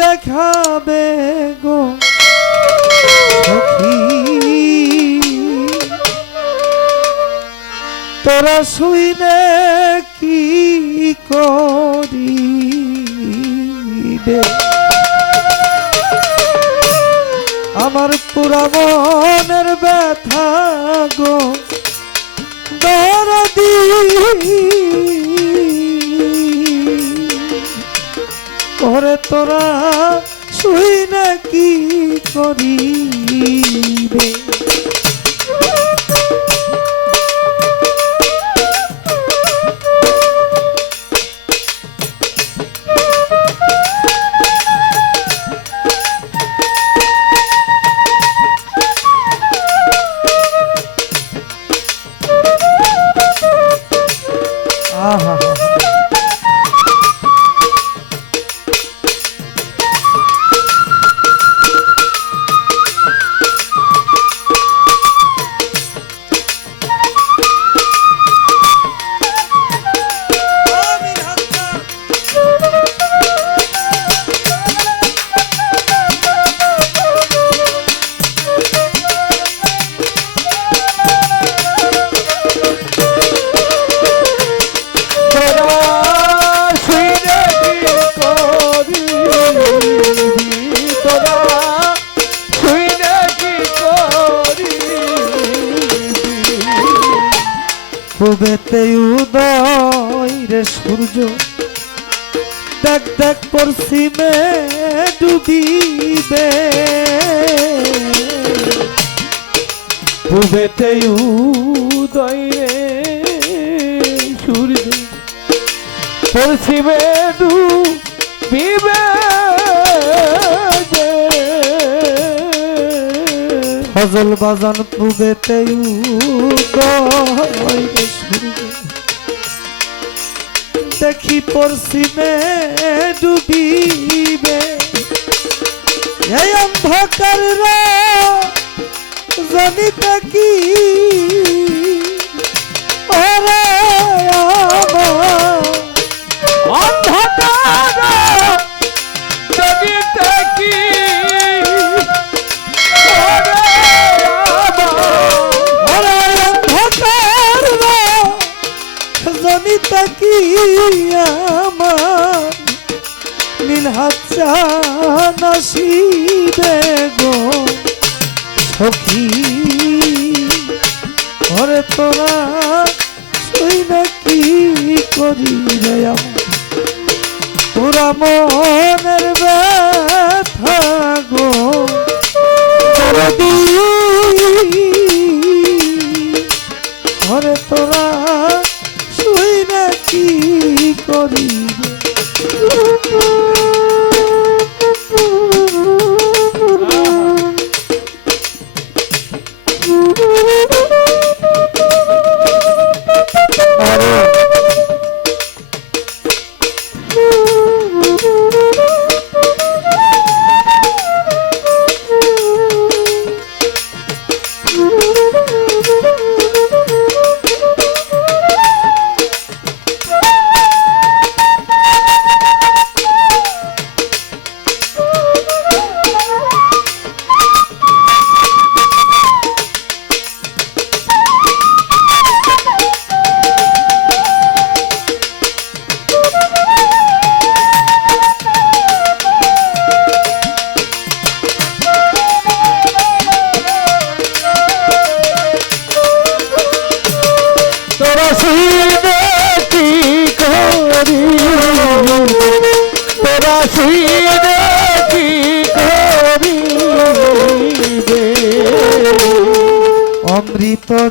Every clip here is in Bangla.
দেখাবে গো তোরা শুইলে কি করিবে? করে তোরা শুই না কি করিবে? খুবেতে উদয় রে সূর্য। দেখ দেখ পশ্চিমে ডুবিবে। ভুবেতে উদয় রে সূর্য পশ্চিমে ডুবিবে। ফজল বাজান পুবে দেখি পশ্চিমে ডুবিবে। এই অন্ধকার জানিতে কি নাসিবে গো সখী। ঘরে তোরা শুই না কি করি রে তোরা মনের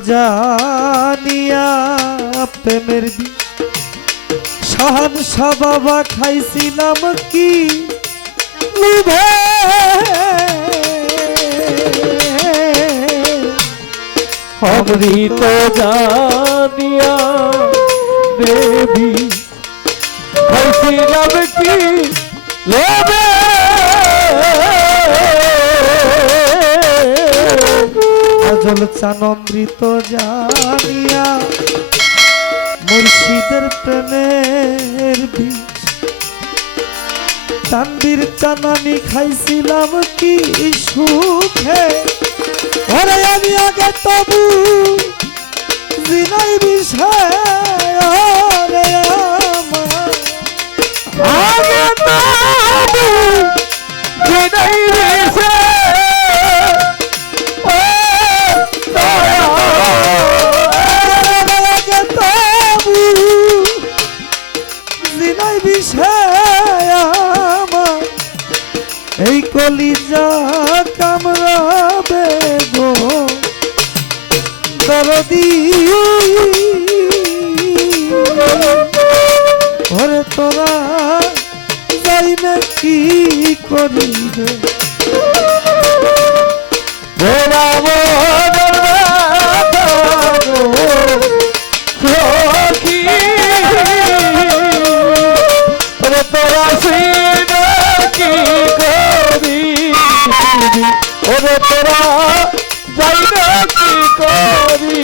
জানিয়া প্রেমের বি সাহান বাবা খাইছিলাম কি? অমৃত জানিয়া দেবী খাইছিলাম কি? লোভে। আজল চান অমৃত জানিয়া মুর্শিদের প্রেমের চান্দির চানানি খাইছিলাম কি সুখে। ওরে আমি আগে তবু জিনাই বিষয় আগে তবু বিদায় এই কলিজা কামড়াবে গো। দরদি ওরে তোরা যাই না কি করিবে? তোরা যাই কি করি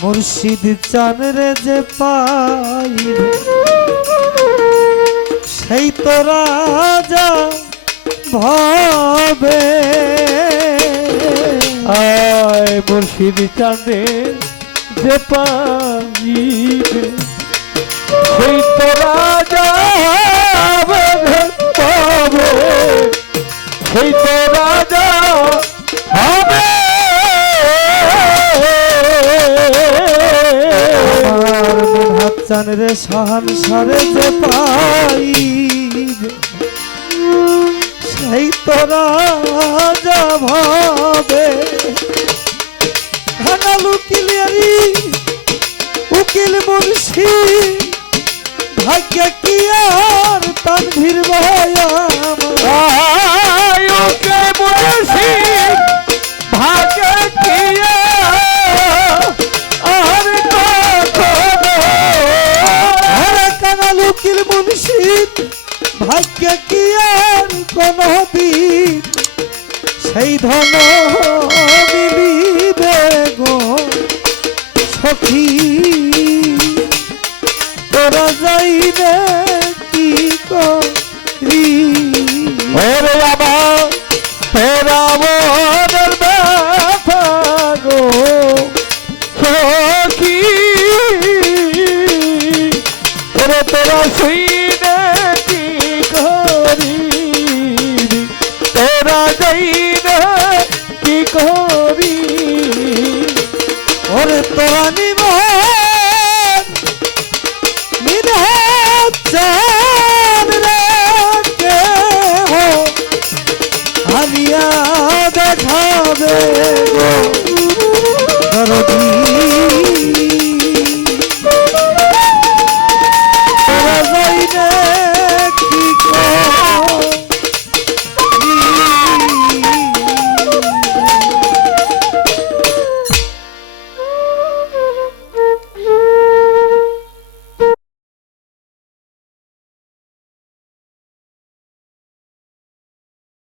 মুর্শিদ চান রে যে পাইবে, সেই তো রাজা ভাবে। আয় মুর্শিদ চাঁদে যে পাইবে, সেই তো রাজা পাবে সেই তো রাজা হবে চান রে সাহান সারে যে পাইবে সেই তো রাজা ভাবে। ঘানালু কিলিয়ারি উকিল মুর্শিদ ভাগ্য কি আর তানভীর ভাই আমার? উকিল মুন্সিদ ভাগ্য কি আর কোন সেই ধন মিলিবে গো সখী। তোরা যাইবে Pero al fin